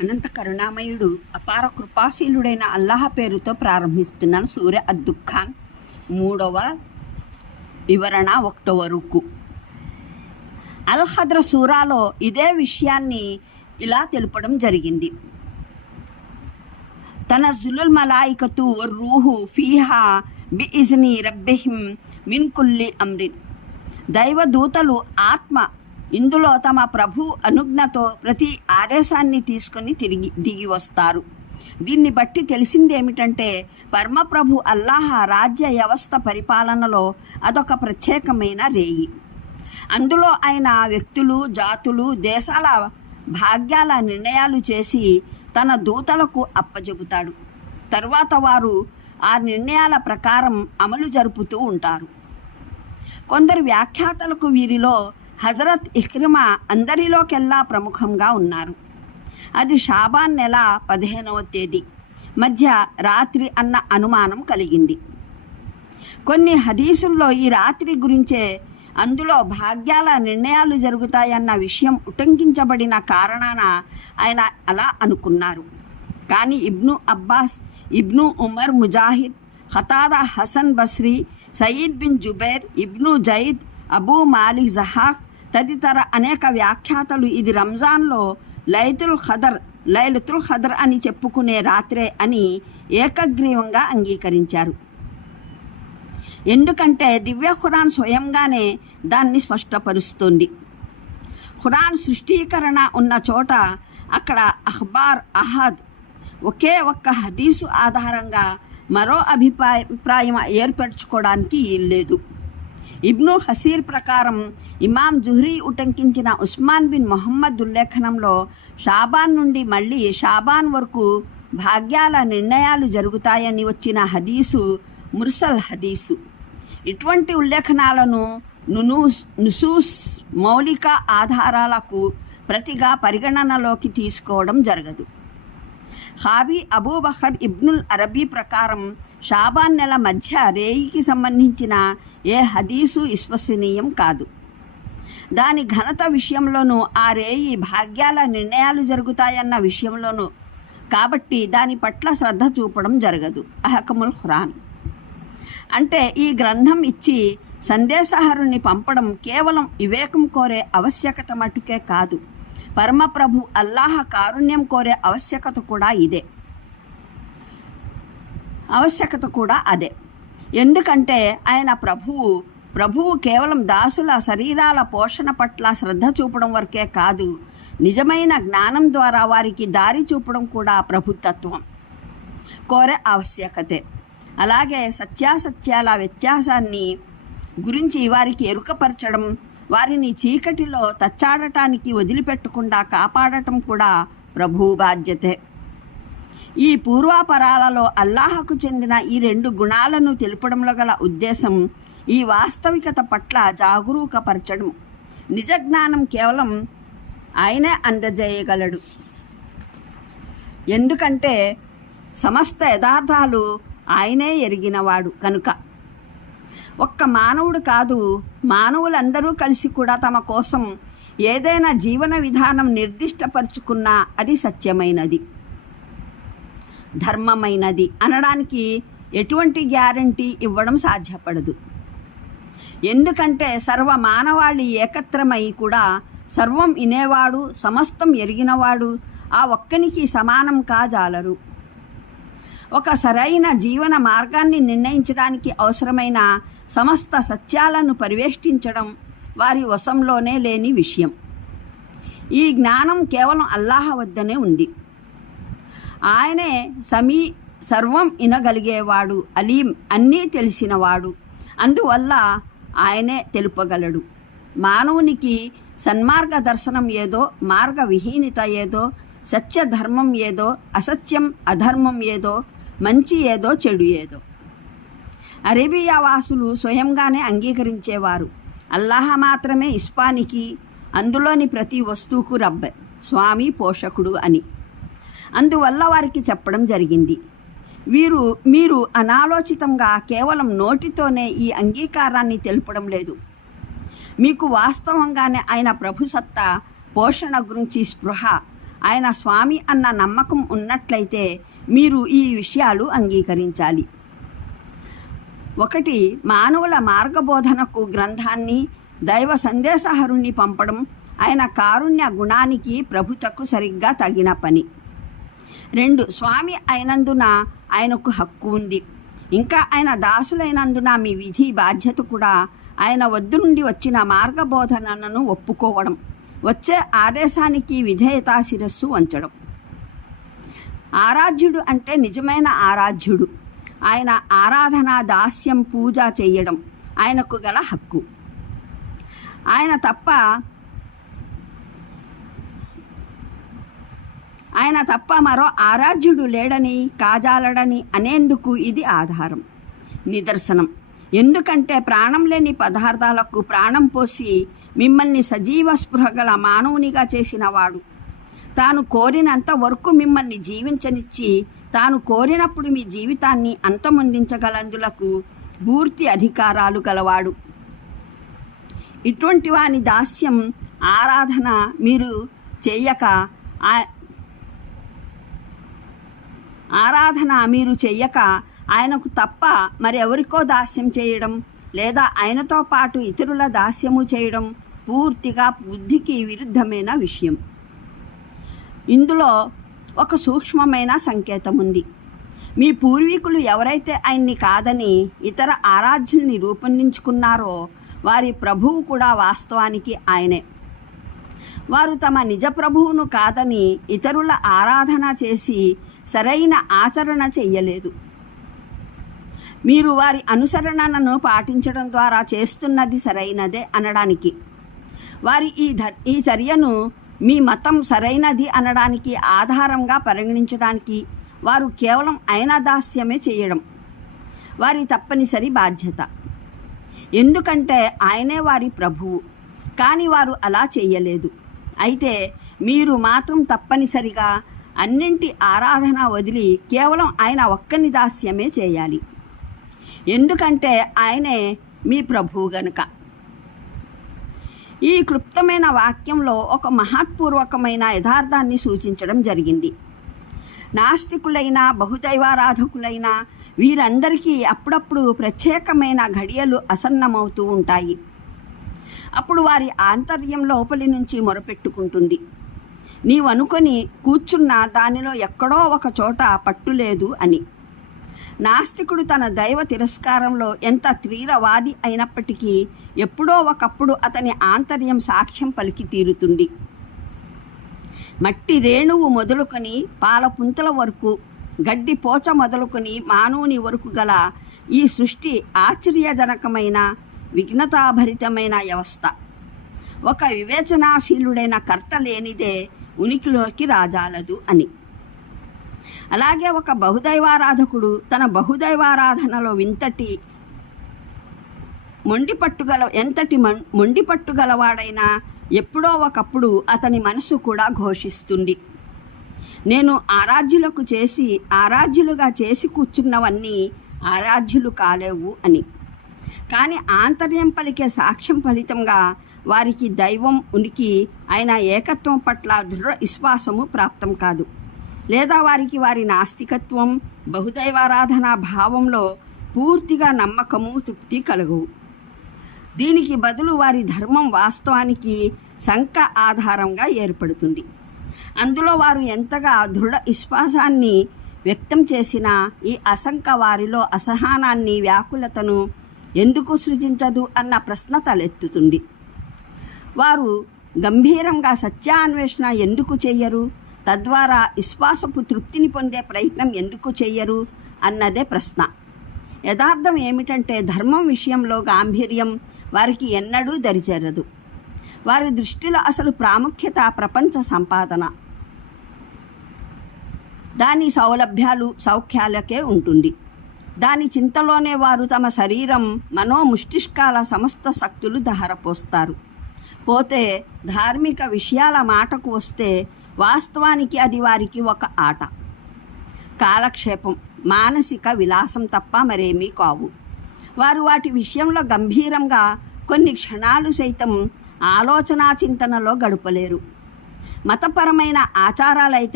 అనంత కరుణామయుడు అపార కృపాశీలుడైన అల్లాహ పేరుతో ప్రారంభిస్తున్నాను సూర్య అద్దుఖాన్ మూడవ వివరణ ఒకటవ రుకు. అల్హద్ర సూరాలో ఇదే విషయాన్ని ఇలా తెలుపడం జరిగింది. తన జులుల్ మలాయికతు రూహు ఫీహా బి ఇజ్ని రబ్బిహిం మిన్కుల్లి అమ్రిన్. దైవదూతలు ఆత్మ ఇందులో తమ ప్రభు అనుజ్ఞతో ప్రతి ఆదేశాన్ని తీసుకొని తిరిగి దిగి వస్తారు. దీన్ని బట్టి తెలిసిందేమిటంటే పరమప్రభు అల్లాహ రాజ్య వ్యవస్థ పరిపాలనలో అదొక ప్రత్యేకమైన రేయి. అందులో ఆయన వ్యక్తులు జాతులు దేశాల భాగ్యాల నిర్ణయాలు చేసి తన దూతలకు అప్పజెబుతాడు. తరువాత వారు ఆ నిర్ణయాల ప్రకారం అమలు జరుపుతూ ఉంటారు. కొందరు వ్యాఖ్యాతలకు వీరిలో హజరత్ ఇక్రిమా అందరిలోకెల్లా ప్రముఖంగా ఉన్నారు. అది షాబాన్ నెల పదిహేనవ తేదీ. మధ్య రాత్రి అన్న అనుమానం కలిగింది. కొన్ని హదీసుల్లో ఈ రాత్రి గురించే అందులో భాగ్యాల నిర్ణయాలు జరుగుతాయన్న విషయం ఉటంకించబడిన కారణాన ఆయన అలా అనుకున్నారు. కానీ Ibn Abbas Ibn Umar Mujahid Qatadah Hasan Basri Saeed bin Jubair Ibn Zayd Abu Malik Dahhak తదితర అనేక వ్యాఖ్యాతలు ఇది రంజాన్లో లైతుల్ ఖదర్ లైలతుల్ ఖదర్ అని చెప్పుకునే రాత్రే అని ఏకగ్రీవంగా అంగీకరించారు. ఎందుకంటే దివ్య ఖురాన్ స్వయంగానే దాన్ని స్పష్టపరుస్తుంది. ఖురాన్ సృష్టీకరణ ఉన్న చోట అక్కడ అహ్బార్ అహద్ ఒకే ఒక్క హదీసు ఆధారంగా మరో అభిప్రాయం ఏర్పరచుకోవడానికి లేదు ఇబ్ను హసీర్ ప్రకారం ఇమాం జుహ్రీ ఉటంకించిన ఉస్మాన్ బిన్ మొహమ్మద్ ఉల్లేఖనంలో షాబాన్ నుండి మళ్ళీ షాబాన్ వరకు భాగ్యాల నిర్ణయాలు జరుగుతాయని వచ్చిన హదీసు ముర్సల్ హదీసు. ఇటువంటి ఉల్లేఖనాలను నునూస్ నుసూస్ మౌలిక ఆధారాలకు ప్రతిగా పరిగణనలోకి తీసుకోవడం జరగదు. హాబీ అబూబహర్ ఇబ్నుల్ అరబీ ప్రకారం షాబాన్ నెల మధ్య రేయికి సంబంధించిన ఏ హదీసు విశ్వసనీయం కాదు. దాని ఘనత విషయంలోనూ ఆ రేయి భాగ్యాల నిర్ణయాలు జరుగుతాయన్న విషయంలోనూ. కాబట్టి దాని పట్ల శ్రద్ధ చూపడం జరగదు. అహకముల్ ఖురాన్. అంటే ఈ గ్రంథం ఇచ్చి సందేశహరుని పంపడం కేవలం వివేకం కోరే ఆవశ్యకత మటుకే కాదు. పరమప్రభు అల్లాహ కారుణ్యం కోరే ఆవశ్యకత కూడా ఇదే. ఆవశ్యకత కూడా అదే. ఎందుకంటే ఆయన ప్రభువు ప్రభువు కేవలం దాసుల శరీరాల పోషణ పట్ల శ్రద్ధ చూపడం వరకే కాదు నిజమైన జ్ఞానం ద్వారా వారికి దారి చూపడం కూడా ప్రభుత్వం కోరే ఆవశ్యకతే. అలాగే సత్యాసత్యాల వ్యత్యాసాన్ని గురించి వారికి ఎరుకపరచడం వారిని చీకటిలో తచ్చాడటానికి వదిలిపెట్టకుండా కాపాడటం కూడా ప్రభు బాధ్యతే. ఈ పూర్వాపరాలలో అల్లాహకు చెందిన ఈ రెండు గుణాలను తెలుపడంలో గల ఉద్దేశం ఈ వాస్తవికత పట్ల జాగరూకపరచడం. నిజ జ్ఞానం కేవలం ఆయనే అందజేయగలడు. ఎందుకంటే సమస్త యథార్థాలు ఆయనే ఎరిగినవాడు కనుక. ఒక్క మానవుడు కాదు మానవులందరూ కలిసి కూడా తమ కోసం ఏదైనా జీవన విధానం నిర్దిష్టపరుచుకున్నా అది సత్యమైనది. ధర్మమైనది అనడానికి ఎటువంటి గ్యారంటీ ఇవ్వడం సాధ్యపడదు. ఎందుకంటే సర్వ మానవాళి ఏకత్రమై కూడా సర్వం ఇనేవాడు సమస్తం ఎరిగినవాడు ఆ ఒక్కనికి సమానం కాజాలరు. ఒక సరైన జీవన మార్గాన్ని నిర్ణయించడానికి అవసరమైన సమస్త సత్యాలను పరివేష్టించడం వారి వశంలోనే లేని విషయం. ఈ జ్ఞానం కేవలం అల్లాహ వద్దనే ఉంది. ఆయనే సమీ సర్వం ఇనగలిగేవాడు అలీం అన్నీ తెలిసినవాడు. అందువల్ల ఆయనే తెలుపగలడు. మానవునికి సన్మార్గ దర్శనం ఏదో మార్గ విహీనత ఏదో సత్య ధర్మం ఏదో అసత్యం అధర్మం ఏదో మంచి ఏదో చెడు ఏదో. అరేబియా వాసులు స్వయంగానే అంగీకరించేవారు. అల్లాహ మాత్రమే ఇస్పానికి అందులోని ప్రతి వస్తువుకు రబ్బ స్వామి పోషకుడు అని. అందువల్ల వారికి చెప్పడం జరిగింది. వీరు మీరు అనాలోచితంగా కేవలం నోటితోనే ఈ అంగీకారాన్ని తెలుపడం లేదు. మీకు వాస్తవంగానే ఆయన ప్రభుసత్తా పోషణ గురించి స్పృహ ఆయన స్వామి అన్న నమ్మకం ఉన్నట్లయితే మీరు ఈ విషయాలు అంగీకరించాలి. ఒకటి మానవుల మార్గబోధనకు గ్రంథాన్ని దైవ సందేశహరుణ్ణి పంపడం ఆయన కారుణ్య గుణానికి ప్రభుతకు సరిగ్గా తగిన పని. రెండు స్వామి అయినందున ఆయనకు హక్కు ఉంది. ఇంకా ఆయన దాసులైనందున మీ విధి బాధ్యత కూడా ఆయన వద్దు నుండి వచ్చిన మార్గబోధనను ఒప్పుకోవడం వచ్చే ఆదేశానికి విధేయతా శిరస్సు వంచడం. ఆరాధ్యుడు అంటే నిజమైన ఆరాధ్యుడు. ఆయన ఆరాధన దాస్యం పూజ చేయడం ఆయనకు గల హక్కు. ఆయన తప్ప ఆయన తప్ప మరో ఆరాధ్యుడు లేడని కాజాలడని అనేందుకు ఇది ఆధారం. నిదర్శనం. ఎందుకంటే ప్రాణం లేని పదార్థాలకు ప్రాణం పోసి మిమ్మల్ని సజీవ స్పృహగల మానవునిగా చేసినవాడు తాను కోరినంత వరకు మిమ్మల్ని జీవించనిచ్చి తాను కోరినప్పుడు మీ జీవితాన్ని అంతమొందించగలందులకు పూర్తి అధికారాలు గలవాడు. ఇటువంటి వాని దాస్యం ఆరాధన మీరు చేయక ఆరాధన మీరు చెయ్యక ఆయనకు తప్ప మరెవరికో దాస్యం చేయడం లేదా ఆయనతో పాటు ఇతరుల దాస్యము చేయడం పూర్తిగా బుద్ధికి విరుద్ధమైన విషయం. ఇందులో ఒక సూక్ష్మమైన సంకేతం ఉంది మీ పూర్వీకులు ఎవరైతే ఆయన్ని కాదని ఇతర ఆరాధ్యుల్ని రూపొందించుకున్నారో వారి ప్రభువు కూడా వాస్తవానికి ఆయనే. వారు తమ నిజ ప్రభువును కాదని ఇతరుల ఆరాధన చేసి సరైన ఆచరణ చెయ్యలేదు మీరు వారి అనుసరణను పాటించడం ద్వారా చేస్తున్నది సరైనదే అనడానికి. వారి ఈ ధ ఈ చర్యను మీ మతం సరైనది అనడానికి ఆధారంగా పరిగణించడానికి వారు కేవలం అయనదాస్యమే చేయడం వారి తప్పనిసరి బాధ్యత. ఎందుకంటే ఆయనే వారి ప్రభువు కానీ వారు అలా చేయలేదు. అయితే మీరు మాత్రం తప్పనిసరిగా అన్నింటి ఆరాధన వదిలి కేవలం ఆయన ఒక్కని దాస్యమే చేయాలి. ఎందుకంటే ఆయనే మీ ప్రభువు గనుక. ఈ క్లుప్తమైన వాక్యంలో ఒక మహత్పూర్వకమైన యథార్థాన్ని సూచించడం జరిగింది. నాస్తికులైన బహుదైవారాధకులైన వీరందరికీ అప్పుడప్పుడు ప్రత్యేకమైన ఘడియలు అసన్నమవుతూ ఉంటాయి. అప్పుడు వారి ఆంతర్యం లోపలి నుంచి మొరపెట్టుకుంటుంది. నీవు అనుకొని కూర్చున్న దానిలో ఎక్కడో ఒక చోట పట్టు లేదు అని. నాస్తికుడు తన దైవ తిరస్కారంలో ఎంత తీవ్రవాది అయినప్పటికీ ఎప్పుడో ఒకప్పుడు అతని ఆంతర్యం సాక్ష్యం పలికి తీరుతుంది. మట్టి రేణువు మొదలుకొని పాలపుంతల వరకు గడ్డి పోచ మొదలుకొని మానవుని వరకు గల ఈ సృష్టి ఆశ్చర్యజనకమైన విఘ్నతాభరితమైన వ్యవస్థ. ఒక వివేచనాశీలుడైన కర్త లేనిదే ఉనికిలోకి రాజాలదు అని. అలాగే ఒక బహుదైవారాధకుడు తన బహుదైవారాధనలో వింతటి మొండి పట్టుగల ఎంతటి మం- మొండి పట్టుగలవాడైనా ఎప్పుడో ఒకప్పుడు అతని మనసు కూడా ఘోషిస్తుంది. నేను ఆరాధ్యులకు చేసి ఆరాధ్యులుగా చేసి కూర్చున్నవన్నీ ఆరాధ్యులు కాలేవు అని. కానీ ఆంతర్యం పలికే సాక్ష్యం ఫలితంగా వారికి దైవం ఉనికి ఆయన ఏకత్వం పట్ల దృఢ విశ్వాసము ప్రాప్తం కాదు. లేదా వారికి వారి నాస్తికత్వం బహుదైవారాధన భావంలో పూర్తిగా నమ్మకము తృప్తి కలుగు. దీనికి బదులు వారి ధర్మం వాస్తవానికి శంక ఆధారంగా ఏర్పడుతుంది. అందులో వారు ఎంతగా దృఢ విశ్వాసాన్ని వ్యక్తం చేసినా ఈ అశంక వారిలో అసహనాన్ని వ్యాకులతను ఎందుకు సృజించదు అన్న ప్రశ్న తలెత్తుతుంది. వారు గంభీరంగా సత్యాన్వేషణ ఎందుకు చెయ్యరు తద్వారా విశ్వాసపు తృప్తిని పొందే ప్రయత్నం ఎందుకు చెయ్యరు అన్నదే ప్రశ్న. యథార్థం ఏమిటంటే ధర్మం విషయంలో గాంభీర్యం వారికి ఎన్నడూ దరిచేరదు. వారి దృష్టిలో అసలు ప్రాముఖ్యత ప్రపంచ సంపాదన. దాని సౌలభ్యాలు సౌఖ్యాలకే ఉంటుంది. దాని చింతలోనే వారు తమ శరీరం మనో ముష్టిష్కాల సమస్త శక్తులు దహరపోస్తారు. పోతే ధార్మిక విషయాల మాటకు వస్తే వాస్తవానికి అది వారికి ఒక ఆట. కాలక్షేపం మానసిక విలాసం తప్ప మరేమీ కావు. వారు వాటి విషయంలో గంభీరంగా కొన్ని క్షణాలు సైతం ఆలోచనా చింతనలో గడపలేరు. మతపరమైన ఆచారాలైతే